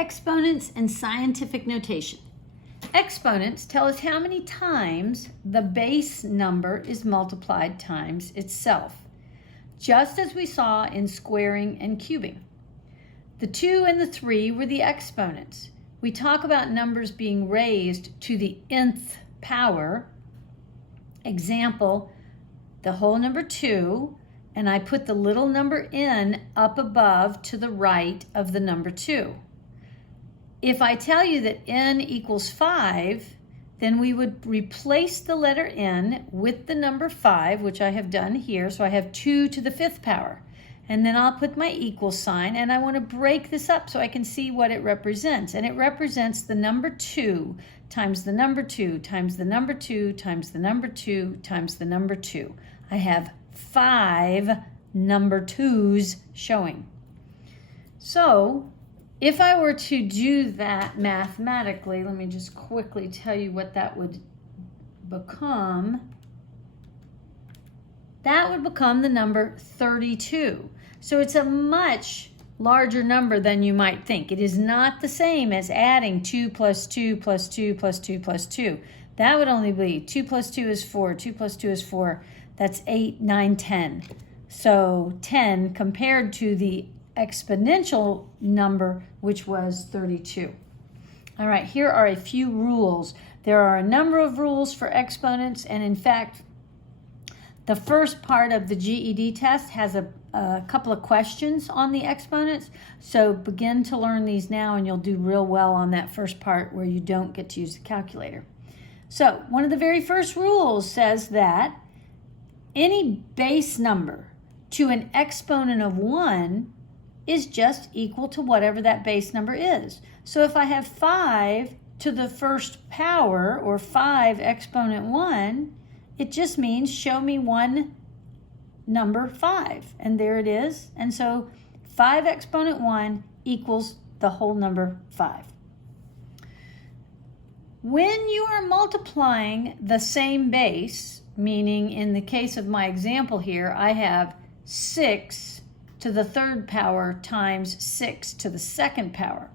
Exponents and scientific notation. Exponents tell us how many times the base number is multiplied times itself, just as we saw in squaring and cubing. The 2 and the 3 were the exponents. We talk about numbers being raised to the nth power. Example, the whole number 2, and I put the little number n up above to the right of the number 2. If I tell you that n equals 5, then we would replace the letter n with the number 5, which I have done here. So I have 2 to the 5th power. And then I'll put my equal sign, and I want to break this up so I can see what it represents. And it represents the number 2 times the number 2 times the number 2 times the number 2 times the number 2. I have 5 number 2s showing. So if I were to do that mathematically, let me just quickly tell you what that would become. That would become the number 32. So it's a much larger number than you might think. It is not the same as adding 2 plus 2 plus 2 plus 2 plus 2. That would only be 2 plus 2 is 4, 2 plus 2 is 4. That's 8, 9, 10. So 10 compared to the exponential number, which was 32. All right, here are a few rules. There are a number of rules for exponents, and in fact, the first part of the GED test has a couple of questions on the exponents. So begin to learn these now, and you'll do real well on that first part where you don't get to use the calculator. So one of the very first rules says that any base number to an exponent of 1 is just equal to whatever that base number is. So if I have 5 to the first power, or 5 exponent 1, it just means show me one number 5. And there it is. And so 5 exponent 1 equals the whole number 5. When you are multiplying the same base, meaning in the case of my example here, I have 6 to the 3rd power times 6 to the 2nd power.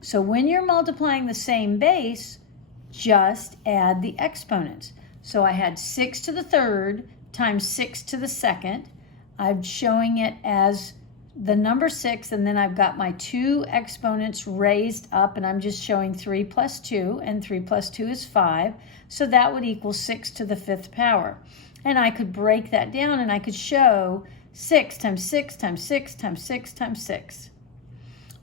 So when you're multiplying the same base, just add the exponents. So I had 6 to the 3rd times 6 to the 2nd. I'm showing it as the number 6, and then I've got my 2 exponents raised up, and I'm just showing 3 plus 2, and 3 plus 2 is 5. So that would equal 6 to the 5th power. And I could break that down, and I could show 6 times 6 times 6 times 6 times 6.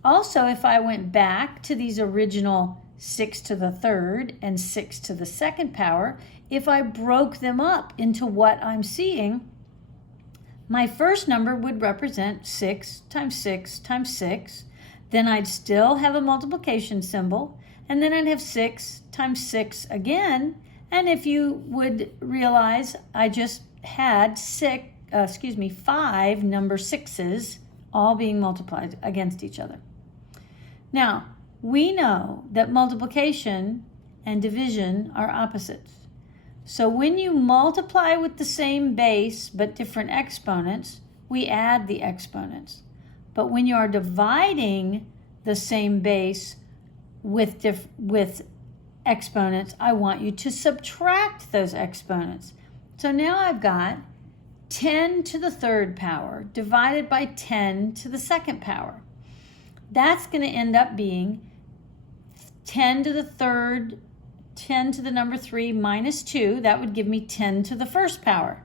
Also, if I went back to these original 6 to the 3rd and 6 to the 2nd power, if I broke them up into what I'm seeing, my first number would represent 6 times 6 times 6. Then I'd still have a multiplication symbol, and then I'd have 6 times 6 again. And if you would realize, I just had 5 number 6s all being multiplied against each other. Now, we know that multiplication and division are opposites. So when you multiply with the same base but different exponents, we add the exponents. But when you are dividing the same base with exponents, I want you to subtract those exponents. So now I've got 10 to the 3rd power divided by 10 to the 2nd power. That's going to end up being 10 to the 3rd, 10 to the number 3 minus 2. That would give me 10 to the 1st power,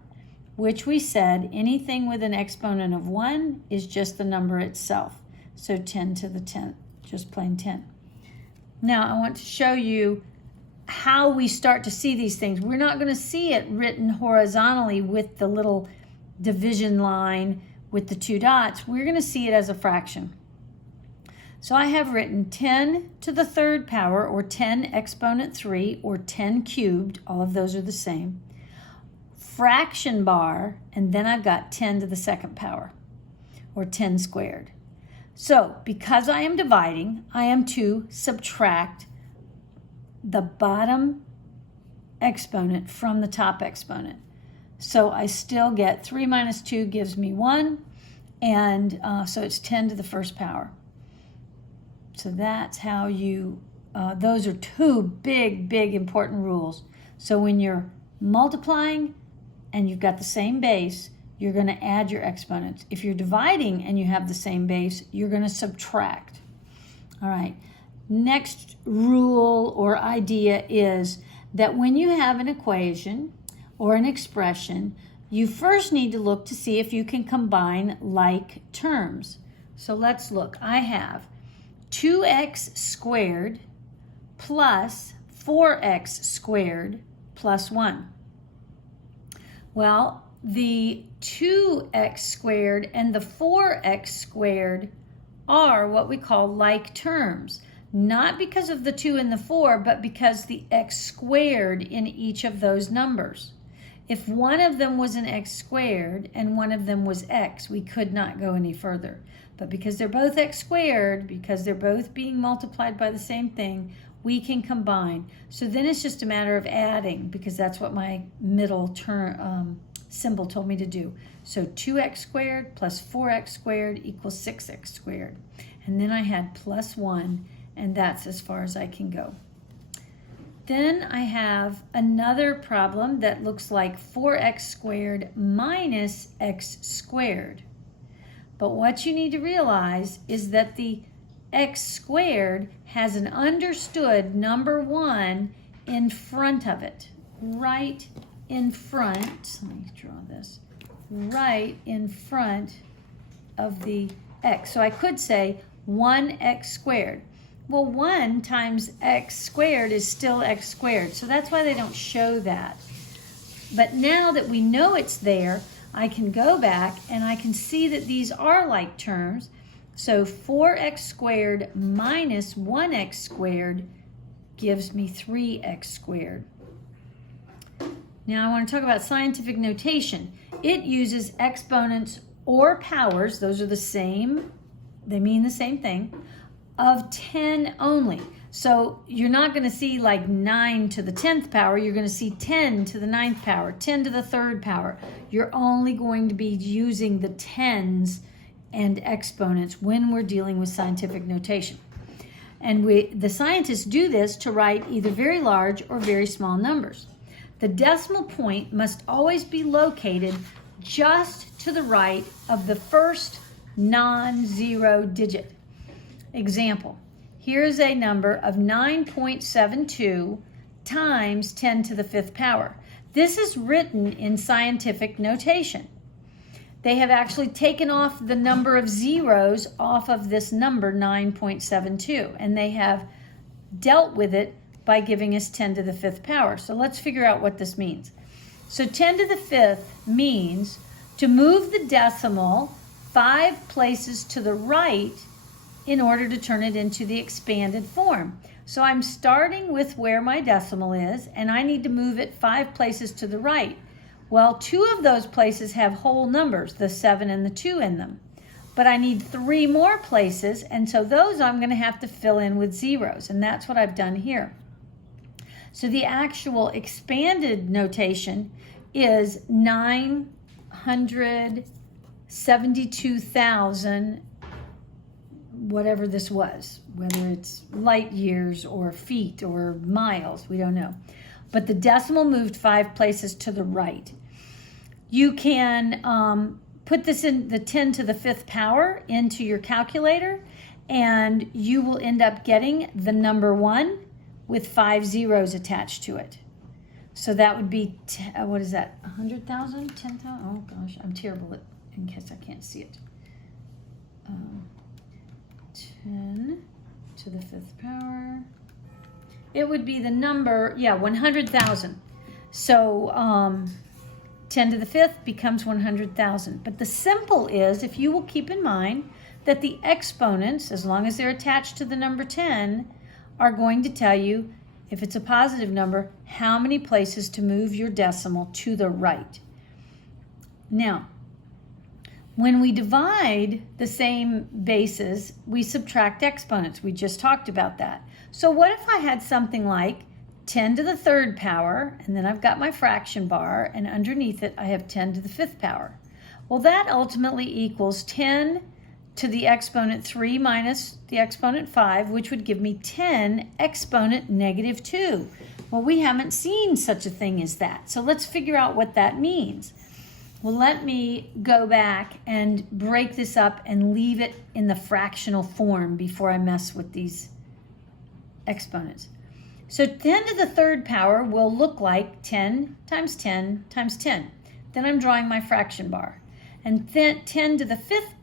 which we said anything with an exponent of 1 is just the number itself. So 10 to the 10th, just plain 10. Now I want to show you how we start to see these things. We're not going to see it written horizontally with the little division line with the 2 dots. We're going to see it as a fraction. So I have written 10 to the 3rd power, or 10 exponent 3, or 10 cubed. All of those are the same. Fraction bar, and then I've got 10 to the 2nd power, or 10 squared. So because I am dividing, I am to subtract the bottom exponent from the top exponent. So I still get 3 minus 2 gives me 1, and so it's 10 to the 1st power. So that's how you, those are two big important rules. So when you're multiplying and you've got the same base, you're going to add your exponents. If you're dividing and you have the same base, you're going to subtract. All right. Next rule or idea is that when you have an equation or an expression, you first need to look to see if you can combine like terms. So let's look. I have 2x squared plus 4x squared plus 1. Well, the 2x squared and the 4x squared are what we call like terms. Not because of the 2 and the 4, but because the x squared in each of those numbers. If one of them was an x squared and one of them was x, we could not go any further. But because they're both x squared, because they're both being multiplied by the same thing, we can combine. So then it's just a matter of adding, because that's what my middle term symbol told me to do. So 2x squared plus 4x squared equals 6x squared. And then I had plus 1, and that's as far as I can go. Then I have another problem that looks like 4x squared minus x squared. But what you need to realize is that the x squared has an understood number 1 in front of it. Right in front, let me draw this, right in front of the x. So I could say 1x squared. Well, 1 times x squared is still x squared, so that's why they don't show that. But now that we know it's there, I can go back and I can see that these are like terms. So 4x squared minus 1x squared gives me 3x squared. Now I want to talk about scientific notation. It uses exponents or powers, those are the same, they mean the same thing, of 10 only. So you're not going to see like 9 to the 10th power, you're going to see 10 to the 9th power, 10 to the 3rd power. You're only going to be using the tens and exponents when we're dealing with scientific notation. And the scientists do this to write either very large or very small numbers. The decimal point must always be located just to the right of the first non-zero digit. Example, here's a number of 9.72 times 10 to the 5th power. This is written in scientific notation. They have actually taken off the number of zeros off of this number 9.72, and they have dealt with it by giving us 10 to the 5th power. So let's figure out what this means. So 10 to the 5th means to move the decimal 5 places to the right in order to turn it into the expanded form. So I'm starting with where my decimal is, and I need to move it 5 places to the right. Well, 2 of those places have whole numbers, the 7 and the 2 in them. But I need 3 more places, and so those I'm going to have to fill in with zeros, and that's what I've done here. So the actual expanded notation is 972,000, whatever this was, whether it's light years or feet or miles, we don't know. But the decimal moved 5 places to the right. You can put this in the 10 to the 5th power into your calculator, and you will end up getting the number 1 with 5 zeros attached to it. So that would be, what is that, 100,000, 10,000? Oh gosh, I'm terrible at, in case I can't see it. 10 to the 5th power. It would be the number, 100,000. So 10 to the 5th becomes 100,000. But the simple is, if you will keep in mind that the exponents, as long as they're attached to the number 10, are going to tell you, if it's a positive number, how many places to move your decimal to the right. Now, when we divide the same bases, we subtract exponents. We just talked about that. So what if I had something like 10 to the 3rd power, and then I've got my fraction bar, and underneath it I have 10 to the 5th power? Well, that ultimately equals 10 to the exponent 3 minus the exponent 5, which would give me 10 exponent negative 2. Well, we haven't seen such a thing as that. So let's figure out what that means. Well, let me go back and break this up and leave it in the fractional form before I mess with these exponents. So 10 to the third power will look like 10 times 10 times 10. Then I'm drawing my fraction bar. And then 10 to the fifth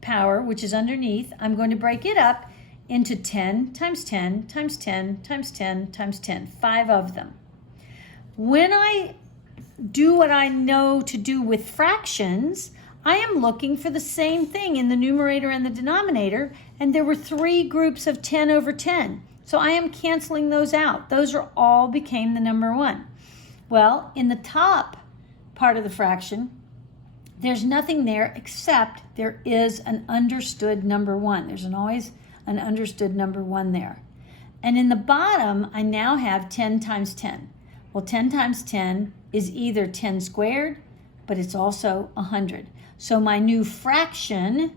power, which is underneath, I'm going to break it up into 10 times 10 times 10 times 10 times 10, 5 of them. When I do what I know to do with fractions, I am looking for the same thing in the numerator and the denominator, and there were 3 groups of 10 over 10. So I am canceling those out. Those are all became the number 1. Well, in the top part of the fraction, there's nothing there except there is an understood number 1. There's always an understood number 1 there. And in the bottom, I now have 10 times 10. Well, 10 times 10 is either 10 squared, but it's also 100. So my new fraction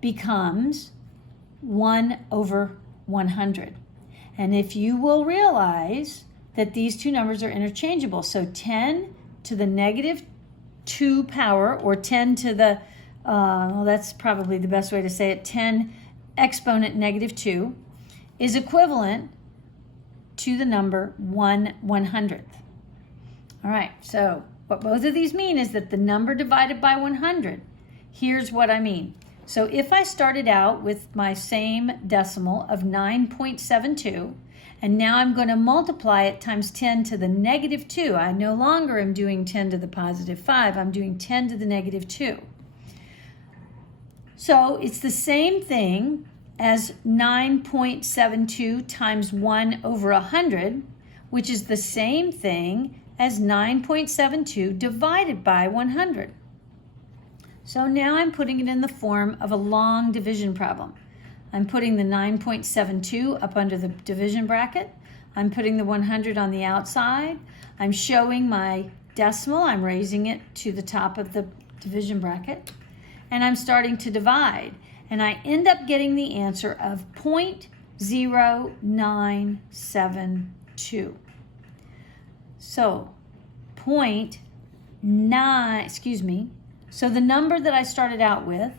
becomes 1 over 100. And if you will realize that these two numbers are interchangeable, so 10 to the negative 2 power, or 10 to the, well, that's probably the best way to say it, 10 exponent negative 2 is equivalent to the number 1/100th. All right, so what both of these mean is that the number divided by 100, here's what I mean. So if I started out with my same decimal of 9.72, and now I'm going to multiply it times 10 to the negative 2. I no longer am doing 10 to the positive 5. I'm doing 10 to the negative 2. So it's the same thing as 9.72 times 1 over 100, which is the same thing as 9.72 divided by 100. So now I'm putting it in the form of a long division problem. I'm putting the 9.72 up under the division bracket. I'm putting the 100 on the outside. I'm showing my decimal. I'm raising it to the top of the division bracket. And I'm starting to divide. And I end up getting the answer of 0.0972. So so the number that I started out with,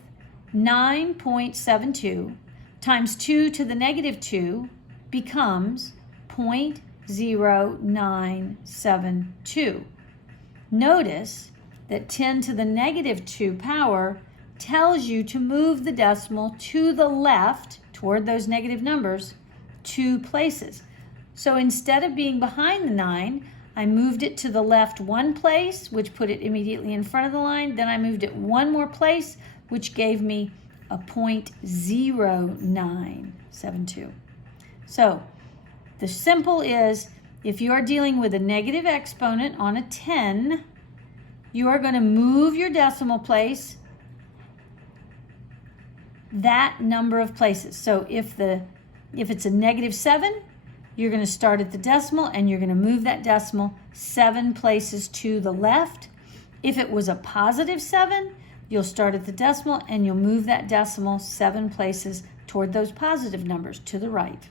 9.72, times 2 to the negative 2 becomes 0.0972. Notice that 10 to the negative 2 power tells you to move the decimal to the left toward those negative numbers 2 places. So instead of being behind the 9, I moved it to the left 1 place, which put it immediately in front of the line. Then I moved it 1 more place, which gave me a 0.0972. So the simple is, if you are dealing with a negative exponent on a 10, you are going to move your decimal place that number of places. So if it's a negative 7, you're going to start at the decimal and you're going to move that decimal 7 places to the left. If it was a positive 7, you'll start at the decimal and you'll move that decimal 7 places toward those positive numbers to the right.